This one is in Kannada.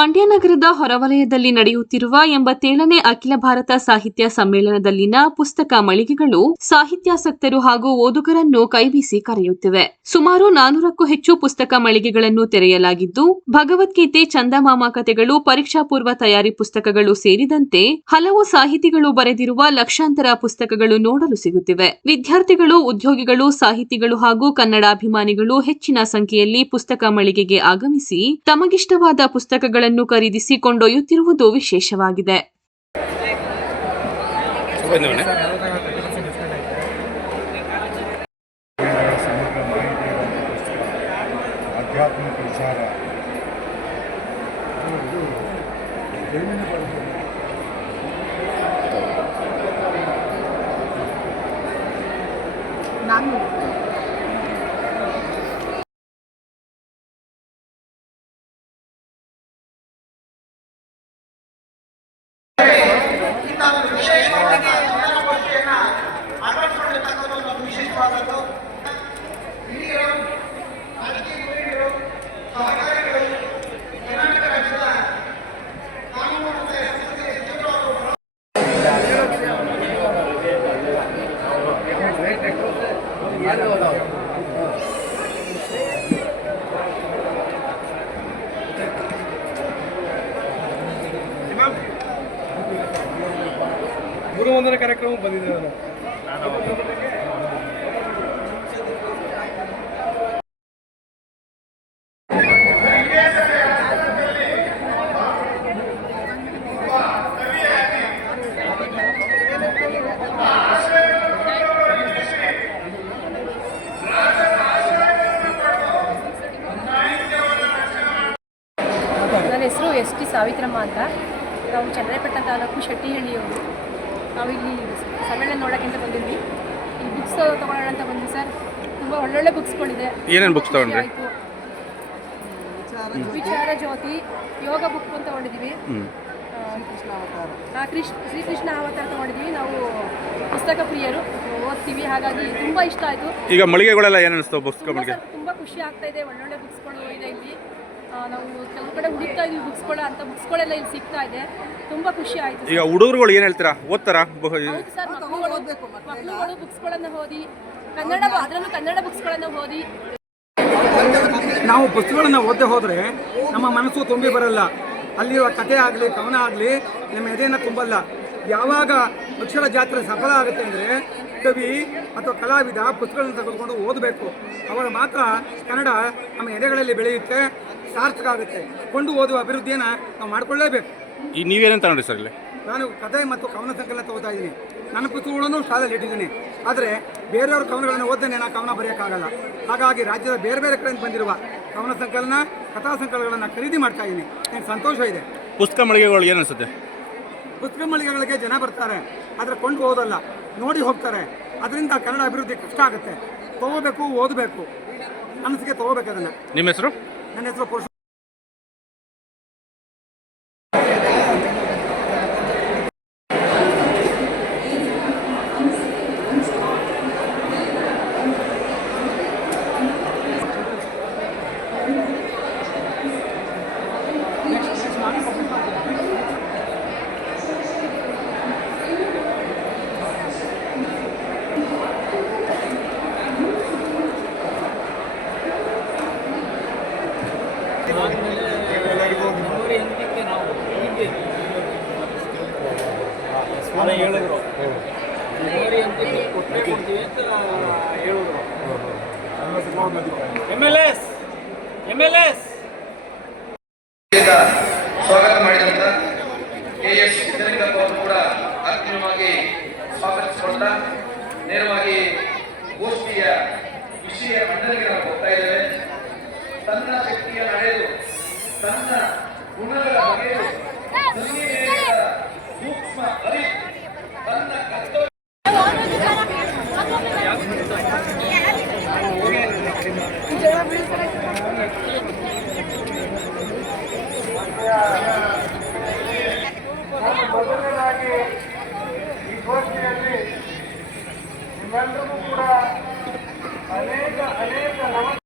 ಮಂಡ್ಯ ನಗರದ ಹೊರವಲಯದಲ್ಲಿ ನಡೆಯುತ್ತಿರುವ ಎಂಬತ್ತೇಳನೇ ಅಖಿಲ ಭಾರತ ಸಾಹಿತ್ಯ ಸಮ್ಮೇಳನದಲ್ಲಿನ ಪುಸ್ತಕ ಮಳಿಗೆಗಳು ಸಾಹಿತ್ಯಾಸಕ್ತರು ಹಾಗೂ ಓದುಗರನ್ನು ಕೈಬೀಸಿ ಕರೆಯುತ್ತಿವೆ. ಸುಮಾರು ನಾನೂರಕ್ಕೂ ಹೆಚ್ಚು ಪುಸ್ತಕ ಮಳಿಗೆಗಳನ್ನು ತೆರೆಯಲಾಗಿದ್ದು, ಭಗವದ್ಗೀತೆ, ಚಂದಮಾಮ ಕಥೆಗಳು ಪರೀಕ್ಷಾ ಪೂರ್ವ ತಯಾರಿ ಪುಸ್ತಕಗಳು ಸೇರಿದಂತೆ ಹಲವು ಸಾಹಿತಿಗಳು ಬರೆದಿರುವ ಲಕ್ಷಾಂತರ ಪುಸ್ತಕಗಳು ನೋಡಲು ಸಿಗುತ್ತಿವೆ. ವಿದ್ಯಾರ್ಥಿಗಳು, ಉದ್ಯೋಗಿಗಳು, ಸಾಹಿತಿಗಳು ಹಾಗೂ ಕನ್ನಡಾಭಿಮಾನಿಗಳು ಹೆಚ್ಚಿನ ಸಂಖ್ಯೆಯಲ್ಲಿ ಪುಸ್ತಕ ಮಳಿಗೆಗೆ ಆಗಮಿಸಿ ತಮಗಿಷ್ಟವಾದ ಪುಸ್ತಕಗಳನ್ನು ಖರೀದಿಸಿ ಕೊಂಡೊಯ್ಯುತ್ತಿರುವುದು ವಿಶೇಷವಾಗಿದೆ. ವಿಚಾರ ಗುರುವಂದನ ಕಾರ್ಯಕ್ರಮ ಬಂದಿದ್ದೇವೆ ನಾನು ನನ್ನ ಹೆಸರು ಎಸ್ ಟಿ ಸಾವಿತ್ರಮ್ಮ ಅಂತ. ನಾವು ಚನ್ನರಾಯಪಟ್ಟಣ ತಾಲೂಕು ಶೆಟ್ಟಿಹಳ್ಳಿಯವರು. ನಾವು ಇಲ್ಲಿ ಸಮ್ಮೇಳನ ನೋಡೋಕ್ಕಿಂತ ಬಂದಿದ್ವಿ. ಈ ಬುಕ್ಸ್ ತೊಗೊಳ್ಳೋಣ ಅಂತ ಬಂದ್ವಿ ಸರ್. ತುಂಬ ಒಳ್ಳೊಳ್ಳೆ ಬುಕ್ಸ್ಗಳಿದೆ ಏನೇನು ಬುಕ್ಸ್ ತೊಗೊಂಡ್ರಿ. ವಿಚಾರ ಜ್ಯೋತಿ ಯೋಗ ಬುಕ್ ಅಂತ ತೊಗೊಂಡಿದ್ದೀವಿ. ಆ, ಕೃಷ್ಣ ಶ್ರೀಕೃಷ್ಣ ಅವತಾರ ತಗೊಂಡಿದ್ದೀವಿ. ನಾವು ಪುಸ್ತಕ ಪ್ರಿಯರು. ಓದ್ತೀವಿ. ಹಾಗಾಗಿ ತುಂಬ ಇಷ್ಟ ಆಯಿತು. ಈಗ ಮಳಿಗೆಗಳೆಲ್ಲ ಏನು ಅನಿಸ್ತಾವೆ ಬುಕ್ಸ್ ತುಂಬ ಖುಷಿ ಆಗ್ತಾ ಇದೆ. ಒಳ್ಳೊಳ್ಳೆ ಬುಕ್ಸ್ಗಳು ಇದೆ ಇಲ್ಲಿ. ನಾವು ಕೆಲವು ಕಡೆ ಹುಡುಕ್ತಾ ಇದೀವಿ ಬುಕ್ಸ್ಗಳು ಅಂತ ಬುಕ್ಸ್ಗಳೆಲ್ಲ ಇಲ್ಲಿ ಸಿಗ್ತಾ ಇದೆ. ತುಂಬಾ ಖುಷಿ ಆಯಿತು ಈಗ ಹುಡುಗರುಗಳು ಏನು ಹೇಳ್ತೀರಾ? ಓದ್ತಾರಾ? ಹೌದು ಸರ್ ಮಕ್ಕಳುಗಳು ಮಕ್ಕಳುಗಳು ಬುಕ್ಸ್ಗಳನ್ನು ಓದಿ ಕನ್ನಡ ಅದರಲ್ಲೂ ಕನ್ನಡ ಬುಕ್ಸ್ಗಳನ್ನು ಓದಿ. ನಾವು ಪುಸ್ತಕಗಳನ್ನು ಓದದೆ ಹೋದರೆ ನಮ್ಮ ಮನಸ್ಸು ತುಂಬಿ ಬರಲ್ಲ. ಅಲ್ಲಿರುವ ಕಥೆ ಆಗಲಿ ಕವನ ಆಗಲಿ ನಮ್ಮ ಎದೆಯನ್ನು ತುಂಬಲ್ಲ. ಯಾವಾಗ ಅಕ್ಷರ ಜಾತ್ರೆ ಸಫಲ ಆಗುತ್ತೆ ಅಂದರೆ ಕವಿ ಅಥವಾ ಕಲಾವಿದ ಪುಸ್ತಕಗಳನ್ನು ತೆಗೆದುಕೊಂಡು ಓದಬೇಕು. ಅವಾಗ ಮಾತ್ರ ಕನ್ನಡ ನಮ್ಮ ಎದೆಗಳಲ್ಲಿ ಬೆಳೆಯುತ್ತೆ ಸಾರ್ಥಕ ಆಗುತ್ತೆ. ಕೊಂಡು ಓದುವ ಅಭಿವೃದ್ಧಿಯನ್ನು ನಾವು ಮಾಡಿಕೊಳ್ಳೇಬೇಕು. ಈ ನೀವೇನಂತ ನೋಡಿ ಸರ್ ಇಲ್ಲಿ? ನಾನು ಕಥೆ ಮತ್ತು ಕವನ ಸಂಕಲನ ತಗೋತಾ ಇದ್ದೀನಿ. ನನ್ನ ಪುಸ್ತಕಗಳನ್ನು ಶಾಲೆಯಲ್ಲಿ ಇಟ್ಟಿದ್ದೀನಿ. ಆದರೆ ಬೇರೆಯವ್ರ ಕವನಗಳನ್ನು ಓದ್ದನೆ ನಾನು ಕವನ ಬರೆಯೋಕ್ಕಾಗಲ್ಲ. ಹಾಗಾಗಿ ರಾಜ್ಯದ ಬೇರೆ ಬೇರೆ ಕಡೆಯಿಂದ ಬಂದಿರುವ ಕವನ ಸಂಕಲನ ಕಥಾ ಸಂಕಲನಗಳನ್ನು ಖರೀದಿ ಮಾಡ್ತಾ ಇದ್ದೀನಿ. ನನಗೆ ಸಂತೋಷ ಇದೆ. ಪುಸ್ತಕ ಮಳಿಗೆಗಳು ಏನು ಅನಿಸುತ್ತೆ? ಪುಸ್ತಕ ಮಳಿಗೆಗಳಿಗೆ ಜನ ಬರ್ತಾರೆ. ಆದರೆ ಕೊಂಡು ಓದಲ್ಲ. ನೋಡಿ ಹೋಗ್ತಾರೆ. ಅದರಿಂದ ಕನ್ನಡ ಅಭಿವೃದ್ಧಿ ಕಷ್ಟ ಆಗುತ್ತೆ. ತಗೋಬೇಕು ಓದಬೇಕು. ಮನಸ್ಸಿಗೆ ತಗೋಬೇಕು ಅದನ್ನು. ನಿಮ್ಮ ಹೆಸರು? ನನ್ನ ಹೆಸರು ಪುರುಷ ಯಿಂದ ಸ್ವಾಗತ ಮಾಡಿದಂತ ಕೆ ಎಸ್ ಸಿದ್ದಲಿಂಗಪ್ಪ ಅವರು ಕೂಡ ಅಂತಿಮವಾಗಿ ಸ್ವಾಗತಿಸಿಕೊಂಡ ನೇರವಾಗಿ ಗೋಷ್ಠಿಯ ವಿಷಯ ಮಂಡನೆಗೆ ನಾವು ಹೋಗ್ತಾ ಇದ್ದೇವೆ. ತನ್ನ ಶಕ್ತಿಯ ನಡೆದು ತನ್ನ ಗುಣಗಳ ಬಗೆದು